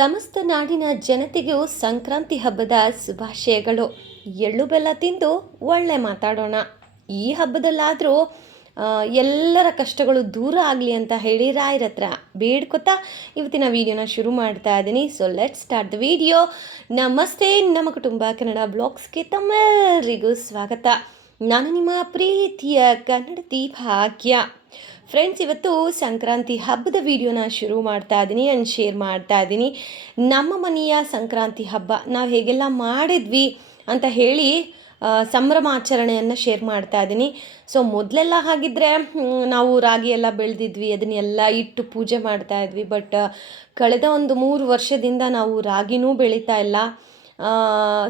ಸಮಸ್ತ ನಾಡಿನ ಜನತೆಗೂ ಸಂಕ್ರಾಂತಿ ಹಬ್ಬದ ಶುಭಾಶಯಗಳು. ಎಳ್ಳು ಬೆಲ್ಲ ತಿಂದು ಒಳ್ಳೆ ಮಾತಾಡೋಣ. ಈ ಹಬ್ಬದಲ್ಲಾದರೂ ಎಲ್ಲರ ಕಷ್ಟಗಳು ದೂರ ಆಗಲಿ ಅಂತ ಹೇಳಿ ರಾಯರ ಹತ್ರ ಬೇಡ್ಕೊತಾ ಇವತ್ತಿನ ವಿಡಿಯೋನ ಶುರು ಮಾಡ್ತಾ ಇದ್ದೀನಿ. So let's start the video. ನಮಸ್ತೆ, ನಮ್ಮ ಕುಟುಂಬ ಕನ್ನಡ ಬ್ಲಾಗ್ಸ್ಗೆ ತಮ್ಮೆಲ್ಲರಿಗೂ ಸ್ವಾಗತ. ನಾನು ನಿಮ್ಮ ಪ್ರೀತಿಯ ಕನ್ನಡತಿ ಭಾಗ್ಯ. ಫ್ರೆಂಡ್ಸ್, ಇವತ್ತು ಸಂಕ್ರಾಂತಿ ಹಬ್ಬದ ವಿಡಿಯೋನ ಶುರು ಮಾಡ್ತಾ ಇದ್ದೀನಿ ಆ್ಯಂಡ್ ಶೇರ್ ಮಾಡ್ತಾ ಇದ್ದೀನಿ. ನಮ್ಮ ಮನೆಯ ಸಂಕ್ರಾಂತಿ ಹಬ್ಬ ನಾವು ಹೇಗೆಲ್ಲ ಮಾಡಿದ್ವಿ ಅಂತ ಹೇಳಿ ಸಂಭ್ರಮಾಚರಣೆಯನ್ನು ಶೇರ್ ಮಾಡ್ತಾ ಇದ್ದೀನಿ. ಸೊ ಮೊದಲೆಲ್ಲ ಹಾಗಿದ್ದರೆ ನಾವು ರಾಗಿ ಎಲ್ಲ ಬೆಳೆದಿದ್ವಿ, ಅದನ್ನೆಲ್ಲ ಇಟ್ಟು ಪೂಜೆ ಮಾಡ್ತಾ ಇದ್ವಿ. ಬಟ್ ಕಳೆದ ಒಂದು 3 ವರ್ಷದಿಂದ ನಾವು ರಾಗಿನೂ ಬೆಳೀತಾ ಇಲ್ಲ.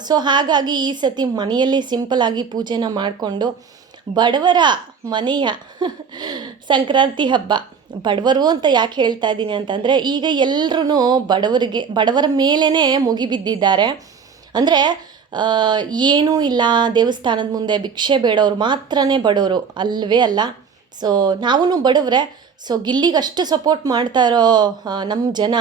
ಸೊ ಹಾಗಾಗಿ ಈ ಸತಿ ಮನೆಯಲ್ಲಿ ಸಿಂಪಲ್ಲಾಗಿ ಪೂಜೆನ ಮಾಡಿಕೊಂಡು ಬಡವರ ಮನೆಯ ಸಂಕ್ರಾಂತಿ ಹಬ್ಬ. ಬಡವರು ಅಂತ ಯಾಕೆ ಹೇಳ್ತಾ ಇದ್ದೀನಿ ಅಂತಂದರೆ, ಈಗ ಎಲ್ಲರೂ ಬಡವರ ಮೇಲೇ ಮುಗಿಬಿದ್ದಿದ್ದಾರೆ. ಅಂದರೆ ಏನೂ ಇಲ್ಲ, ದೇವಸ್ಥಾನದ ಮುಂದೆ ಭಿಕ್ಷೆ ಬೇಡವ್ರು ಮಾತ್ರನೇ ಬಡವರು ಅಲ್ವೇ ಅಲ್ಲ. ಸೊ ನಾವೂ ಬಡವರೇ. ಸೊ ಗಿಲ್ಲಿಗಷ್ಟು ಸಪೋರ್ಟ್ ಮಾಡ್ತಾ ಇರೋ ನಮ್ಮ ಜನ,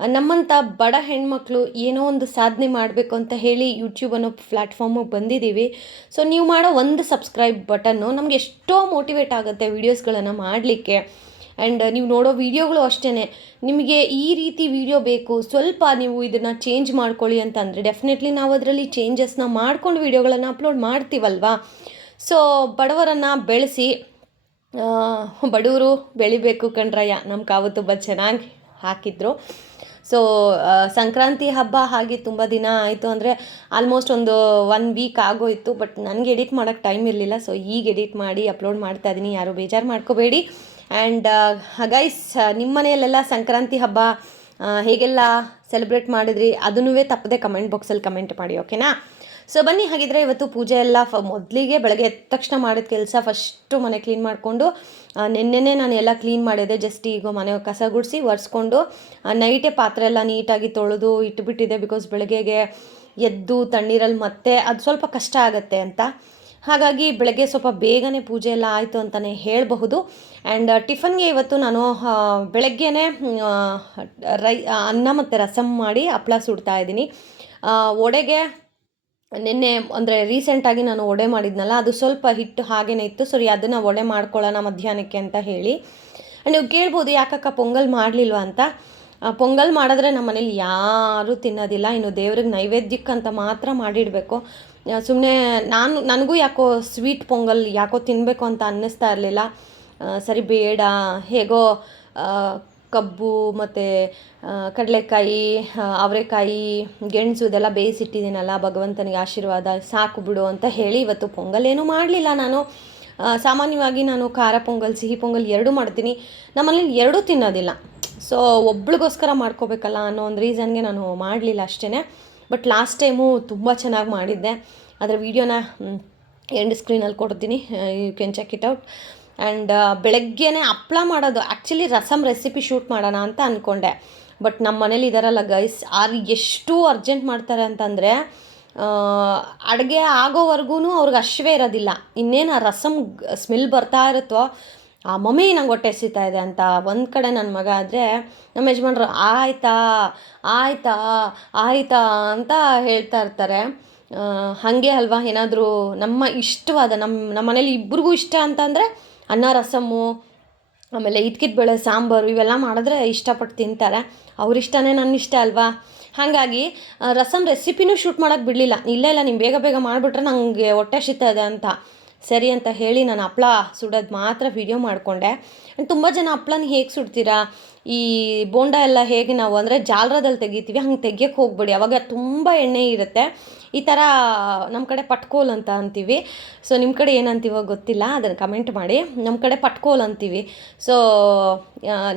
ನಮ್ಮಂಥ ಬಡ ಹೆಣ್ಮಕ್ಳು ಏನೋ ಒಂದು ಸಾಧನೆ ಮಾಡಬೇಕು ಅಂತ ಹೇಳಿ ಯೂಟ್ಯೂಬ್ ಅನ್ನೋ ಪ್ಲ್ಯಾಟ್ಫಾರ್ಮಿಗೆ ಬಂದಿದ್ದೀವಿ. ಸೊ ನೀವು ಮಾಡೋ ಒಂದು ಸಬ್ಸ್ಕ್ರೈಬ್ ಬಟನ್ನು ನಮಗೆ ಎಷ್ಟೋ ಮೋಟಿವೇಟ್ ಆಗುತ್ತೆ ವೀಡಿಯೋಸ್ಗಳನ್ನು ಮಾಡಲಿಕ್ಕೆ. ಆ್ಯಂಡ್ ನೀವು ನೋಡೋ ವೀಡಿಯೋಗಳು ಅಷ್ಟೇ. ನಿಮಗೆ ಈ ರೀತಿ ವೀಡಿಯೋ ಬೇಕು, ಸ್ವಲ್ಪ ನೀವು ಇದನ್ನು ಚೇಂಜ್ ಮಾಡ್ಕೊಳ್ಳಿ ಅಂತಂದರೆ ಡೆಫಿನೆಟ್ಲಿ ನಾವು ಅದರಲ್ಲಿ ಚೇಂಜಸ್ನ ಮಾಡ್ಕೊಂಡು ವೀಡಿಯೋಗಳನ್ನು ಅಪ್ಲೋಡ್ ಮಾಡ್ತೀವಲ್ವಾ. ಸೊ ಬಡವರನ್ನು ಬೆಳೆಸಿ, ಬಡವರು ಬೆಳಿಬೇಕು ಕಣ್ರಯ್ಯ, ನಮ್ಗೆ ಅವತ್ತು ತುಂಬ ಚೆನ್ನಾಗಿ ಹಾಕಿದ್ರು. ಸೊ ಸಂಕ್ರಾಂತಿ ಹಬ್ಬ ಹಾಗೆ ತುಂಬ ದಿನ ಆಯಿತು, ಅಂದರೆ ಆಲ್ಮೋಸ್ಟ್ ಒಂದು 1 ವೀಕ್ ಆಗೋಯಿತು. ಬಟ್ ನನಗೆ ಎಡಿಟ್ ಮಾಡೋಕ್ಕೆ ಟೈಮ್ ಇರಲಿಲ್ಲ. ಸೊ ಈಗ ಎಡಿಟ್ ಮಾಡಿ ಅಪ್ಲೋಡ್ ಮಾಡ್ತಾ ಇದ್ದೀನಿ, ಯಾರೂ ಬೇಜಾರು ಮಾಡ್ಕೋಬೇಡಿ. ಆ್ಯಂಡ್ ಗೈಸ್, ನಿಮ್ಮ ಮನೆಯಲ್ಲೆಲ್ಲ ಸಂಕ್ರಾಂತಿ ಹಬ್ಬ ಹೇಗೆಲ್ಲ ಸೆಲೆಬ್ರೇಟ್ ಮಾಡಿದ್ರಿ ಅದನ್ನೂ ತಪ್ಪದೆ ಕಮೆಂಟ್ ಬಾಕ್ಸಲ್ಲಿ ಕಮೆಂಟ್ ಮಾಡಿ, ಓಕೆನಾ? ಸೊ ಬನ್ನಿ, ಹಾಗಿದ್ರೆ ಇವತ್ತು ಪೂಜೆ ಎಲ್ಲ ಮೊದಲಿಗೆ ಬೆಳಗ್ಗೆ ಎದ್ದ ತಕ್ಷಣ ಮಾಡಿದ ಕೆಲಸ ಫಸ್ಟು ಮನೆ ಕ್ಲೀನ್ ಮಾಡಿಕೊಂಡು, ನೆನ್ನೆನೇ ನಾನು ಎಲ್ಲ ಕ್ಲೀನ್ ಮಾಡಿದೆ. ಜಸ್ಟ್ ಈಗ ಮನೆ ಕಸ ಗುಡಿಸಿ ಒರೆಸ್ಕೊಂಡು ನೈಟೇ ಪಾತ್ರೆ ಎಲ್ಲ ನೀಟಾಗಿ ತೊಳೆದು ಇಟ್ಟುಬಿಟ್ಟಿದೆ. ಬಿಕಾಸ್ ಬೆಳಗ್ಗೆಗೆ ಎದ್ದು ತಣ್ಣೀರಲ್ಲಿ ಮತ್ತೆ ಅದು ಸ್ವಲ್ಪ ಕಷ್ಟ ಆಗುತ್ತೆ ಅಂತ. ಹಾಗಾಗಿ ಬೆಳಗ್ಗೆ ಸ್ವಲ್ಪ ಬೇಗನೆ ಪೂಜೆ ಎಲ್ಲ ಆಯಿತು ಅಂತಲೇ ಹೇಳಬಹುದು. ಆ್ಯಂಡ್ ಟಿಫನ್ಗೆ ಇವತ್ತು ನಾನು ಬೆಳಗ್ಗೆನೇ ಅನ್ನ ಮತ್ತು ರಸಮ್ ಮಾಡಿ ಹಪ್ಪಳ ಸುಡ್ತಾ ಇದ್ದೀನಿ. ವಡೆಗೆ ನಿನ್ನೆ ಅಂದರೆ ರೀಸೆಂಟಾಗಿ ನಾನು ವಡೆ ಮಾಡಿದ್ನಲ್ಲ, ಅದು ಸ್ವಲ್ಪ ಹಿಟ್ಟು ಹಾಗೇ ಇತ್ತು. ಸರಿ, ಅದನ್ನು ವಡೆ ಮಾಡ್ಕೊಳ್ಳೋಣ ಮಧ್ಯಾಹ್ನಕ್ಕೆ ಅಂತ ಹೇಳಿ. ನೀವು ಕೇಳ್ಬೋದು ಯಾಕಕ್ಕ ಪೊಂಗಲ್ ಮಾಡಲಿಲ್ವ ಅಂತ. ಪೊಂಗಲ್ ಮಾಡಿದ್ರೆ ನಮ್ಮ ಮನೇಲಿ ಯಾರೂ ತಿನ್ನೋದಿಲ್ಲ. ಇನ್ನು ದೇವ್ರಿಗೆ ನೈವೇದ್ಯಕ್ಕಂತ ಮಾತ್ರ ಮಾಡಿಡಬೇಕು. ಸುಮ್ಮನೆ ನನಗೂ ಯಾಕೋ ಸ್ವೀಟ್ ಪೊಂಗಲ್ ಯಾಕೋ ತಿನ್ನಬೇಕು ಅಂತ ಅನ್ನಿಸ್ತಾ ಇರಲಿಲ್ಲ. ಸರಿ ಬೇಡ, ಹೇಗೋ ಕಬ್ಬು ಮತ್ತು ಕಡಲೆಕಾಯಿ, ಅವರೆಕಾಯಿ, ಗೆಣಸು ಇದೆಲ್ಲ ಬೇಯಿಸಿಟ್ಟಿದ್ದೀನಲ್ಲ, ಭಗವಂತನಿಗೆ ಆಶೀರ್ವಾದ ಸಾಕು ಬಿಡು ಅಂತ ಹೇಳಿ ಇವತ್ತು ಪೊಂಗಲ್ ಏನೂ ಮಾಡಲಿಲ್ಲ. ನಾನು ಸಾಮಾನ್ಯವಾಗಿ ನಾನು ಖಾರ ಪೊಂಗಲ್, ಸಿಹಿ ಪೊಂಗಲ್ ಎರಡೂ ಮಾಡ್ತೀನಿ. ನಮ್ಮನೇಲಿ ಎರಡೂ ತಿನ್ನೋದಿಲ್ಲ. ಸೊ ಒಬ್ಳಿಗೋಸ್ಕರ ಮಾಡ್ಕೋಬೇಕಲ್ಲ ಅನ್ನೋ ಒಂದು ರೀಸನ್ಗೆ ನಾನು ಮಾಡಲಿಲ್ಲ ಅಷ್ಟೇ. ಬಟ್ ಲಾಸ್ಟ್ ಟೈಮು ತುಂಬ ಚೆನ್ನಾಗಿ ಮಾಡಿದ್ದೆ. ಅದರ ವೀಡಿಯೋನ ಎಂಡ್ ಸ್ಕ್ರೀನಲ್ಲಿ ಕೊಡ್ತೀನಿ, you can check it out. And ಬೆಳಗ್ಗೆನೇ ಹಪ್ಪಳ ಮಾಡೋದು, ಆ್ಯಕ್ಚುಲಿ ರಸಮ್ ರೆಸಿಪಿ ಶೂಟ್ ಮಾಡೋಣ ಅಂತ ಅಂದ್ಕೊಂಡೆ. ಬಟ್ ನಮ್ಮ ಮನೇಲಿ ಇದ್ದಾರಲ್ಲ ಗೈಸ್, ಎಷ್ಟು ಅರ್ಜೆಂಟ್ ಮಾಡ್ತಾರೆ ಅಂತಂದರೆ ಅಡುಗೆ ಆಗೋವರೆಗೂ ಅವ್ರಿಗೆ ಹಶ್ವೇ ಇರೋದಿಲ್ಲ. ಇನ್ನೇನು ಆ ರಸಮ್ ಸ್ಮೆಲ್ ಬರ್ತಾ ಇರುತ್ತೋ, ಆ ಮಮ್ಮಿ ನಂಗೆ ಹೊಟ್ಟೆ ಎಸಿತಾ ಇದೆ ಅಂತ ಒಂದು ಕಡೆ ನನ್ನ ಮಗ ಆದರೆ, ನಮ್ಮ ಯಜಮಾನ್ರು ಆಯ್ತಾ ಆಯ್ತಾ ಆಯ್ತಾ ಅಂತ ಹೇಳ್ತಾ ಇರ್ತಾರೆ. ಹಾಗೆ ಅಲ್ವಾ, ಏನಾದರೂ ನಮ್ಮ ಇಷ್ಟವಾದ ನಮ್ಮ ಮನೇಲಿ ಇಬ್ರಿಗೂ ಇಷ್ಟ ಅಂತಂದರೆ ಅನ್ನ ರಸಮ್ಮು, ಆಮೇಲೆ ಬೇಳೆ ಸಾಂಬಾರು ಇವೆಲ್ಲ ಮಾಡಿದ್ರೆ ಇಷ್ಟಪಟ್ಟು ತಿಂತಾರೆ. ಅವ್ರಿಷ್ಟನೇ ನನ್ನ ಇಷ್ಟ ಅಲ್ವಾ. ಹಾಗಾಗಿ ರಸಮ್ ರೆಸಿಪಿನೂ ಶೂಟ್ ಮಾಡೋಕ್ಕೆ ಬಿಡಲಿಲ್ಲ. ಇಲ್ಲ ನೀವು ಬೇಗ ಬೇಗ ಮಾಡಿಬಿಟ್ರೆ ನನಗೆ ಹೊಟ್ಟೆ ಹಸಿತಾ ಇದೆ ಅಂತ. ಸರಿ ಅಂತ ಹೇಳಿ ನಾನು ಹಪ್ಪಳ ಸುಡೋದು ಮಾತ್ರ ವಿಡಿಯೋ ಮಾಡಿಕೊಂಡೆ. ತುಂಬ ಜನ ಹಪ್ಪಳನ ಹೇಗೆ ಸುಡ್ತೀರಾ, ಈ ಬೋಂಡ ಎಲ್ಲ ಹೇಗೆ ನಾವು ಅಂದರೆ ಜಾಲರದಲ್ಲಿ ತೆಗಿತೀವಿ, ಹಂಗೆ ತೆಗಿಯೋಕ್ಕೆ ಹೋಗ್ಬೇಡಿ. ಅವಾಗ ತುಂಬ ಎಣ್ಣೆ ಇರುತ್ತೆ. ಈ ಥರ ನಮ್ಮ ಕಡೆ ಪಟ್ಕೋಲ್ ಅಂತ ಅಂತೀವಿ. ಸೊ ನಿಮ್ಮ ಕಡೆ ಏನಂತೀವೋ ಗೊತ್ತಿಲ್ಲ, ಅದನ್ನು ಕಮೆಂಟ್ ಮಾಡಿ. ನಮ್ಮ ಕಡೆ ಪಟ್ಕೋಲ್ ಅಂತೀವಿ. ಸೊ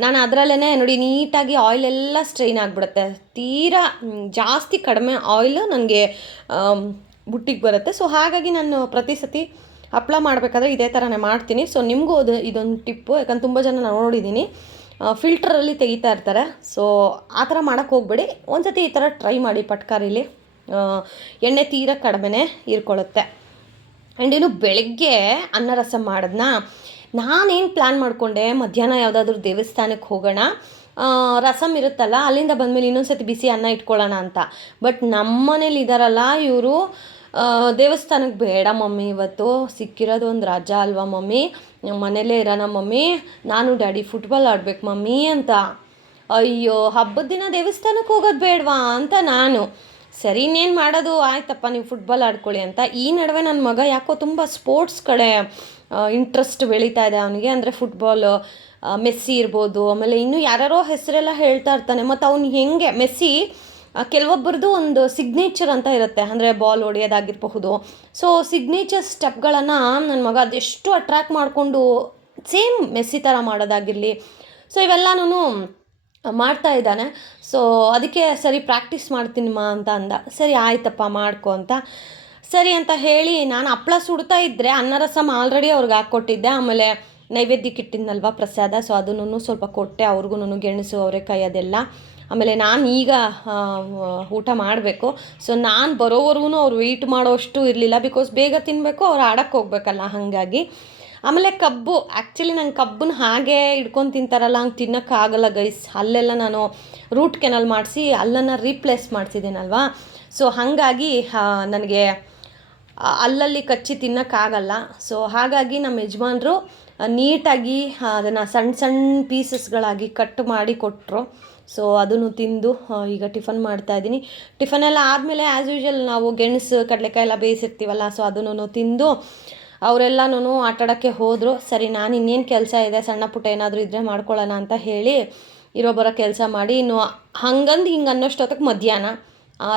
ನಾನು ಅದರಲ್ಲೇ ನೋಡಿ ನೀಟಾಗಿ ಆಯಿಲೆಲ್ಲ ಸ್ಟ್ರೈನ್ ಆಗಿಬಿಡುತ್ತೆ. ತೀರಾ ಜಾಸ್ತಿ ಕಡಿಮೆ ಆಯಿಲು ನನಗೆ ಬುಟ್ಟಿಗೆ ಬರುತ್ತೆ. ಸೊ ಹಾಗಾಗಿ ನಾನು ಪ್ರತಿ ಸತಿ ಹಪ್ಪಳ ಮಾಡಬೇಕಾದ್ರೆ ಇದೇ ಥರನೇ ಮಾಡ್ತೀನಿ. ಸೊ ನಿಮಗೂ ಇದೊಂದು ಟಿಪ್ಪು, ಯಾಕಂದ್ರೆ ತುಂಬ ಜನ ನಾನು ನೋಡಿದ್ದೀನಿ ಫಿಲ್ಟ್ರಲ್ಲಿ ತೆಗಿತಾ ಇರ್ತಾರೆ. ಸೊ ಆ ಥರ ಮಾಡೋಕ್ಕೆ ಹೋಗಬೇಡಿ. ಒಂದು ಸತಿ ಈ ಥರ ಟ್ರೈ ಮಾಡಿ, ಪಟ್ಕಾರಿಲಿ ಎಣ್ಣೆ ತೀರ ಕಡಿಮೆನೇ ಇರ್ಕೊಳ್ಳುತ್ತೆ. ಆ್ಯಂಡ್ ಇನ್ನು ಬೆಳಗ್ಗೆ ಅನ್ನ ರಸಮ್ ಮಾಡಿದ್ನ, ನಾನೇನು ಪ್ಲ್ಯಾನ್ ಮಾಡಿಕೊಂಡೆ, ಮಧ್ಯಾಹ್ನ ಯಾವುದಾದ್ರೂ ದೇವಸ್ಥಾನಕ್ಕೆ ಹೋಗೋಣ, ರಸಮ್ ಇರುತ್ತಲ್ಲ ಅಲ್ಲಿಂದ ಬಂದಮೇಲೆ ಇನ್ನೊಂದು ಸತಿ ಬಿಸಿ ಅನ್ನ ಇಟ್ಕೊಳ್ಳೋಣ ಅಂತ. ಬಟ್ ನಮ್ಮ ಮನೇಲಿ ಇದ್ದಾರಲ್ಲ ಇವರು, ದೇವಸ್ಥಾನಕ್ಕೆ ಬೇಡ ಮಮ್ಮಿ, ಇವತ್ತು ಸಿಕ್ಕಿರೋದು ಒಂದು ರಜಾ ಅಲ್ವಾ ಮಮ್ಮಿ, ಮನೇಲೇ ಇರೋಣ ಮಮ್ಮಿ, ನಾನು ಡ್ಯಾಡಿ ಫುಟ್ಬಾಲ್ ಆಡ್ಬೇಕು ಮಮ್ಮಿ ಅಂತ. ಅಯ್ಯೋ, ಹಬ್ಬದ ದಿನ ದೇವಸ್ಥಾನಕ್ಕೆ ಹೋಗೋದು ಬೇಡವಾ ಅಂತ ನಾನು. ಸರಿ, ಇನ್ನೇನು ಮಾಡೋದು, ಆಯ್ತಪ್ಪ ನೀವು ಫುಟ್ಬಾಲ್ ಆಡ್ಕೊಳ್ಳಿ ಅಂತ. ಈ ನಡುವೆ ನನ್ನ ಮಗ ಯಾಕೋ ತುಂಬ ಸ್ಪೋರ್ಟ್ಸ್ ಕಡೆ ಇಂಟ್ರೆಸ್ಟ್ ಬೆಳೀತಾ ಇದೆ ಅವನಿಗೆ. ಅಂದರೆ ಫುಟ್ಬಾಲು, ಮೆಸ್ಸಿ ಇರ್ಬೋದು, ಆಮೇಲೆ ಇನ್ನೂ ಯಾರ್ಯಾರೋ ಹೆಸರೆಲ್ಲ ಹೇಳ್ತಾ ಇರ್ತಾನೆ. ಮತ್ತು ಅವ್ನು ಹೆಂಗೆ ಮೆಸ್ಸಿ ಕೆಲವೊಬ್ಬರದು ಒಂದು ಸಿಗ್ನೇಚರ್ ಅಂತ ಇರುತ್ತೆ, ಅಂದರೆ ಬಾಲ್ ಹೊಡೆಯೋದಾಗಿರಬಹುದು. ಸೊ ಸಿಗ್ನೇಚರ್ ಸ್ಟೆಪ್ಗಳನ್ನು ನನ್ನ ಮಗ ಅದೆಷ್ಟು ಅಟ್ರ್ಯಾಕ್ಟ್ ಮಾಡಿಕೊಂಡು ಸೇಮ್ ಮೆಸ್ಸಿ ಥರ ಮಾಡೋದಾಗಿರಲಿ, ಸೊ ಇವೆಲ್ಲನೂ ಮಾಡ್ತಾ ಇದ್ದಾನೆ. ಸೊ ಅದಕ್ಕೆ ಸರಿ ಪ್ರಾಕ್ಟೀಸ್ ಮಾಡ್ತೀನಿಮ್ಮ ಅಂತ ಅಂದ. ಸರಿ ಆಯ್ತಪ್ಪ ಮಾಡ್ಕೊ ಅಂತ ಸರಿ ಅಂತ ಹೇಳಿ ನಾನು ಹಪ್ಳ ಸುಡ್ತಾ ಇದ್ದರೆ ಅನ್ನ ರಸಮ್ ಆಲ್ರೆಡಿ ಅವ್ರಿಗೆ ಹಾಕ್ಕೊಟ್ಟಿದ್ದೆ. ಆಮೇಲೆ ನೈವೇದ್ಯಕ್ಕೆ ಇಟ್ಟಿದ್ನಲ್ವ ಪ್ರಸಾದ, ಸೊ ಅದನ್ನು ಸ್ವಲ್ಪ ಕೊಟ್ಟೆ ಅವ್ರಿಗೂ, ಗೆಣಸು ಅವರೆಕಾಯಿ ಅದೆಲ್ಲ. ಆಮೇಲೆ ನಾನು ಈಗ ಊಟ ಮಾಡಬೇಕು. ಸೊ ನಾನು ಬರೋವರೆಗೂ ಅವ್ರು ವೆಯ್ಟ್ ಮಾಡೋಷ್ಟು ಇರಲಿಲ್ಲ, ಬಿಕಾಸ್ ಬೇಗ ತಿನ್ನಬೇಕು, ಅವ್ರು ಆಡೋಕ್ಕೆ ಹೋಗ್ಬೇಕಲ್ಲ, ಹಾಗಾಗಿ. ಆಮೇಲೆ ಕಬ್ಬು, ಆ್ಯಕ್ಚುಲಿ ನಂಗೆ ಕಬ್ಬನ್ನ ಹಾಗೆ ಹಿಡ್ಕೊಂಡು ತಿಂತಾರಲ್ಲ, ಹಂಗೆ ತಿನ್ನೋಕ್ಕಾಗಲ್ಲ ಗೈಸ್. ಅಲ್ಲೆಲ್ಲ ನಾನು ರೂಟ್ ಕೆನಲ್ ಮಾಡಿಸಿ ಅಲ್ಲನ್ನು ರೀಪ್ಲೇಸ್ ಮಾಡಿಸಿದ್ದೀನಲ್ವ, ಸೊ ಹಾಗಾಗಿ ನನಗೆ ಅಲ್ಲಲ್ಲಿ ಕಚ್ಚಿ ತಿನ್ನೋಕ್ಕಾಗಲ್ಲ. ಸೊ ಹಾಗಾಗಿ ನಮ್ಮ ಯಜಮಾನ್ರು ನೀಟಾಗಿ ಅದನ್ನು ಸಣ್ಣ ಸಣ್ಣ ಪೀಸಸ್ಗಳಾಗಿ ಕಟ್ ಮಾಡಿ ಕೊಟ್ಟರು. ಸೊ ಅದನ್ನು ತಿಂದು ಈಗ ಟಿಫನ್ ಮಾಡ್ತಾಯಿದ್ದೀನಿ. ಟಿಫನೆಲ್ಲ ಆದಮೇಲೆ ಆ್ಯಸ್ ಯೂಶ್ವಲ್ ನಾವು ಗೆಣಸು ಕಡಲೆಕಾಯಿ ಎಲ್ಲ ಬೇಯಿಸಿರ್ತೀವಲ್ಲ, ಸೊ ಅದನ್ನು ತಿಂದು ಅವರೆಲ್ಲನೂ ಆಟಾಡೋಕ್ಕೆ ಹೋದರು. ಸರಿ, ನಾನು ಇನ್ನೇನು ಕೆಲಸ ಇದೆ, ಸಣ್ಣ ಪುಟ್ಟ ಏನಾದರೂ ಇದ್ದರೆ ಮಾಡ್ಕೊಳ್ಳೋಣ ಅಂತ ಹೇಳಿ ಇರೋ ಬರೋ ಕೆಲಸ ಮಾಡಿ, ಇನ್ನು ಹಂಗಂದು ಹಿಂಗೆ ಅನ್ನೋಷ್ಟೊತ್ತಿಗೆ ಮಧ್ಯಾಹ್ನ.